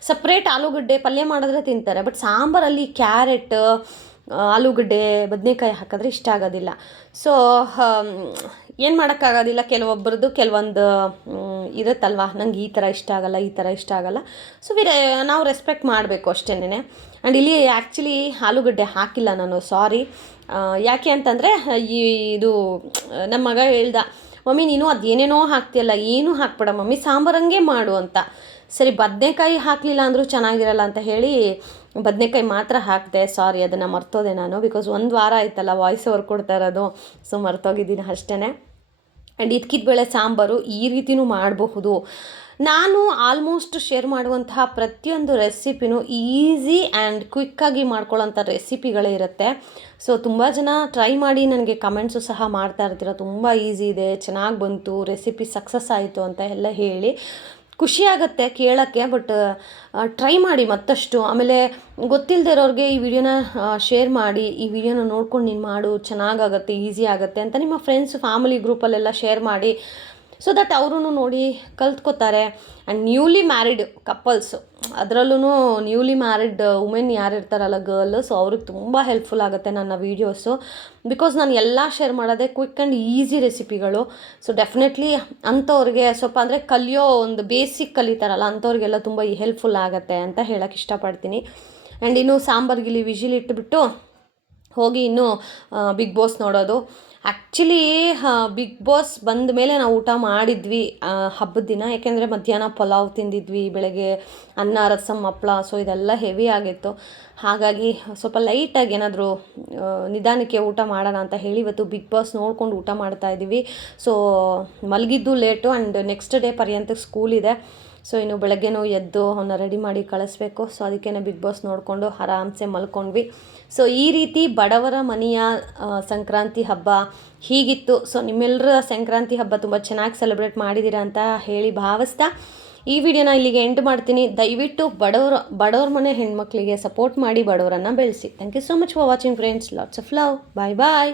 ಸಪ್ರೇಟ್ ಆಲೂಗಡ್ಡೆ ಪಲ್ಯ ಮಾಡಿದ್ರೆ ತಿಂತಾರೆ. ಬಟ್ ಸಾಂಬಾರಲ್ಲಿ ಕ್ಯಾರೆಟ್, ಆಲೂಗಡ್ಡೆ, ಬದನೆಕಾಯಿ ಹಾಕಿದ್ರೆ ಇಷ್ಟ ಆಗೋದಿಲ್ಲ. ಸೊ ಏನು ಮಾಡೋಕ್ಕಾಗೋದಿಲ್ಲ, ಕೆಲವೊಂದು ಇರುತ್ತಲ್ವ, ನಂಗೆ ಈ ಥರ ಇಷ್ಟ ಆಗಲ್ಲ. ಸೊ ನಾವು ರೆಸ್ಪೆಕ್ಟ್ ಮಾಡಬೇಕು ಅಷ್ಟೇನೆ. ಆ್ಯಂಡ್ ಇಲ್ಲಿ ಆ್ಯಕ್ಚುಲಿ ಆಲೂಗಡ್ಡೆ ಹಾಕಿಲ್ಲ ನಾನು, ಸಾರಿ. ಯಾಕೆ ಅಂತಂದರೆ ಇದು ನಮ್ಮ ಮಗ ಹೇಳ್ದ, ಮಮ್ಮಿ ನೀನು ಅದೇನೇನೋ ಹಾಕ್ತೀಯಲ್ಲ, ಏನೂ ಹಾಕ್ಬೇಡ ಮಮ್ಮಿ, ಸಾಂಬಾರಂಗೆ ಮಾಡು ಅಂತ. ಸರಿ, ಬದನೆಕಾಯಿ ಹಾಕಲಿಲ್ಲ ಅಂದರೂ ಚೆನ್ನಾಗಿರಲ್ಲ ಅಂತ ಹೇಳಿ ಬದನೆಕಾಯಿ ಮಾತ್ರ ಹಾಕಿದೆ. ಸಾರಿ, ಅದನ್ನು ಮರ್ತೋದೆ ನಾನು. ಬಿಕಾಸ್ 1 ವಾರ ಆಯ್ತಲ್ಲ ವಾಯ್ಸ್ ಓವರ್ ಕೊಡ್ತಾ ಇರೋದು, ಸೊ ಮರ್ತೋಗಿದ್ದೀನಿ ಅಷ್ಟೇ. ಆ್ಯಂಡ್ ಇದಕ್ಕಿದ ಬೇಳೆ ಸಾಂಬಾರು ಈ ರೀತಿಯೂ ಮಾಡಬಹುದು. ನಾನು ಆಲ್ಮೋಸ್ಟ್ ಶೇರ್ ಮಾಡುವಂತಹ ಪ್ರತಿಯೊಂದು ರೆಸಿಪಿನೂ ಈಸಿ ಆ್ಯಂಡ್ ಕ್ವಿಕ್ಕಾಗಿ ಮಾಡ್ಕೊಳ್ಳೋಂಥ ರೆಸಿಪಿಗಳೇ ಇರುತ್ತೆ. ಸೊ ತುಂಬ ಜನ ಟ್ರೈ ಮಾಡಿ ನನಗೆ ಕಮೆಂಟ್ಸು ಸಹ ಮಾಡ್ತಾ ಇರ್ತೀರ, ತುಂಬ ಈಸಿ ಇದೆ, ಚೆನ್ನಾಗಿ ಬಂತು, ರೆಸಿಪಿ ಸಕ್ಸಸ್ ಆಯಿತು ಅಂತ ಎಲ್ಲ ಹೇಳಿ. ಖುಷಿಯಾಗತ್ತೆ ಕೇಳೋಕ್ಕೆ. ಬಟ್ ಟ್ರೈ ಮಾಡಿ ಮತ್ತಷ್ಟು. ಆಮೇಲೆ ಗೊತ್ತಿಲ್ಲದೆ ಇರೋರಿಗೆ ಈ ವಿಡಿಯೋನ ಶೇರ್ ಮಾಡಿ, ಈ ವಿಡಿಯೋನ ನೋಡ್ಕೊಂಡು ನೀನು ಮಾಡು, ಚೆನ್ನಾಗಾಗತ್ತೆ, ಈಸಿ ಆಗುತ್ತೆ ಅಂತ ನಿಮ್ಮ ಫ್ರೆಂಡ್ಸ್, ಫ್ಯಾಮಿಲಿ ಗ್ರೂಪಲ್ಲೆಲ್ಲ ಶೇರ್ ಮಾಡಿ. ಸೊ ದಟ್ ಅವರೂ ನೋಡಿ ಕಲ್ತ್ಕೋತಾರೆ. ಆ್ಯಂಡ್ ನ್ಯೂಲಿ ಮ್ಯಾರಿಡ್ ಕಪಲ್ಸು, ಅದರಲ್ಲೂ ನ್ಯೂಲಿ ಮ್ಯಾರಿಡ್ ವುಮೆನ್ ಯಾರು ಇರ್ತಾರಲ್ಲ, ಗರ್ಲು, ಸೊ ಅವ್ರಿಗೆ ತುಂಬ ಹೆಲ್ಪ್ಫುಲ್ ಆಗುತ್ತೆ ನನ್ನ ವೀಡಿಯೋಸು. ಬಿಕಾಸ್ ನಾನು ಎಲ್ಲ ಶೇರ್ ಮಾಡೋದೇ ಕ್ವಿಕ್ ಆ್ಯಂಡ್ ಈಸಿ ರೆಸಿಪಿಗಳು. ಸೊ ಡೆಫಿನೆಟ್ಲಿ ಅಂಥವ್ರಿಗೆ ಸ್ವಲ್ಪ, ಅಂದರೆ ಕಲಿಯೋ ಒಂದು ಬೇಸಿಕ್ ಕಲಿತಾರಲ್ಲ, ಅಂಥವ್ರಿಗೆಲ್ಲ ತುಂಬ ಹೆಲ್ಪ್ಫುಲ್ ಆಗುತ್ತೆ ಅಂತ ಹೇಳೋಕ್ಕೆ ಇಷ್ಟಪಡ್ತೀನಿ. ಆ್ಯಂಡ್ ಇನ್ನು ಸಾಂಬಾರ್ಗಿಲಿ ವಿಜಿಲ್ ಇಟ್ಬಿಟ್ಟು ಹೋಗಿ ಇನ್ನೂ ಬಿಗ್ ಬಾಸ್ ನೋಡೋದು. ಆ್ಯಕ್ಚುಲಿ ಬಿಗ್ ಬಾಸ್ ಬಂದ ಮೇಲೆ ನಾವು ಊಟ ಮಾಡಿದ್ವಿ ಹಬ್ಬದ ದಿನ. ಯಾಕೆಂದರೆ ಮಧ್ಯಾಹ್ನ ಪಲಾವ್ ತಿಂದಿದ್ವಿ, ಬೆಳಗ್ಗೆ ಅನ್ನ, ರಸಮ್, ಹಪ್ಪಳ. ಸೊ ಇದೆಲ್ಲ ಹೆವಿ ಆಗಿತ್ತು. ಹಾಗಾಗಿ ಸ್ವಲ್ಪ ಲೈಟಾಗಿ ಏನಾದರೂ ನಿಧಾನಕ್ಕೆ ಊಟ ಮಾಡೋಣ ಅಂತ ಹೇಳಿ ಇವತ್ತು ಬಿಗ್ ಬಾಸ್ ನೋಡ್ಕೊಂಡು ಊಟ ಮಾಡ್ತಾಯಿದ್ದೀವಿ. ಸೊ ಮಲಗಿದ್ದು ಲೇಟು. ಆ್ಯಂಡ್ ನೆಕ್ಸ್ಟ್ ಡೇ ಪರ್ಯಂತ ಸ್ಕೂಲ್ ಇದೆ. ಸೊ ಇನ್ನು ಬೆಳಗ್ಗೆನೂ ಎದ್ದು ಅವನ್ನ ರೆಡಿ ಮಾಡಿ ಕಳಿಸ್ಬೇಕು. ಸೊ ಅದಕ್ಕೇ ಬಿಗ್ ಬಾಸ್ ನೋಡಿಕೊಂಡು ಆರಾಮ್ಸೆ ಮಲ್ಕೊಂಡ್ವಿ. ಸೊ ಈ ರೀತಿ ಬಡವರ ಮನೆಯ ಸಂಕ್ರಾಂತಿ ಹಬ್ಬ ಹೀಗಿತ್ತು. ಸೊ ನಿಮ್ಮೆಲ್ಲರ ಸಂಕ್ರಾಂತಿ ಹಬ್ಬ ತುಂಬ ಚೆನ್ನಾಗಿ ಸೆಲೆಬ್ರೇಟ್ ಮಾಡಿದ್ದೀರಾ ಅಂತ ಹೇಳಿ ಭಾವಿಸ್ತಾ ಈ ವಿಡಿಯೋನ ಇಲ್ಲಿಗೆ ಎಂಡ್ ಮಾಡ್ತೀನಿ. ದಯವಿಟ್ಟು ಬಡವ್ರ ಮನೆ ಹೆಣ್ಮಕ್ಳಿಗೆ ಸಪೋರ್ಟ್ ಮಾಡಿ, ಬಡವರನ್ನು ಬೆಳೆಸಿ. Thank you so much for watching friends. Lots of love. Bye bye.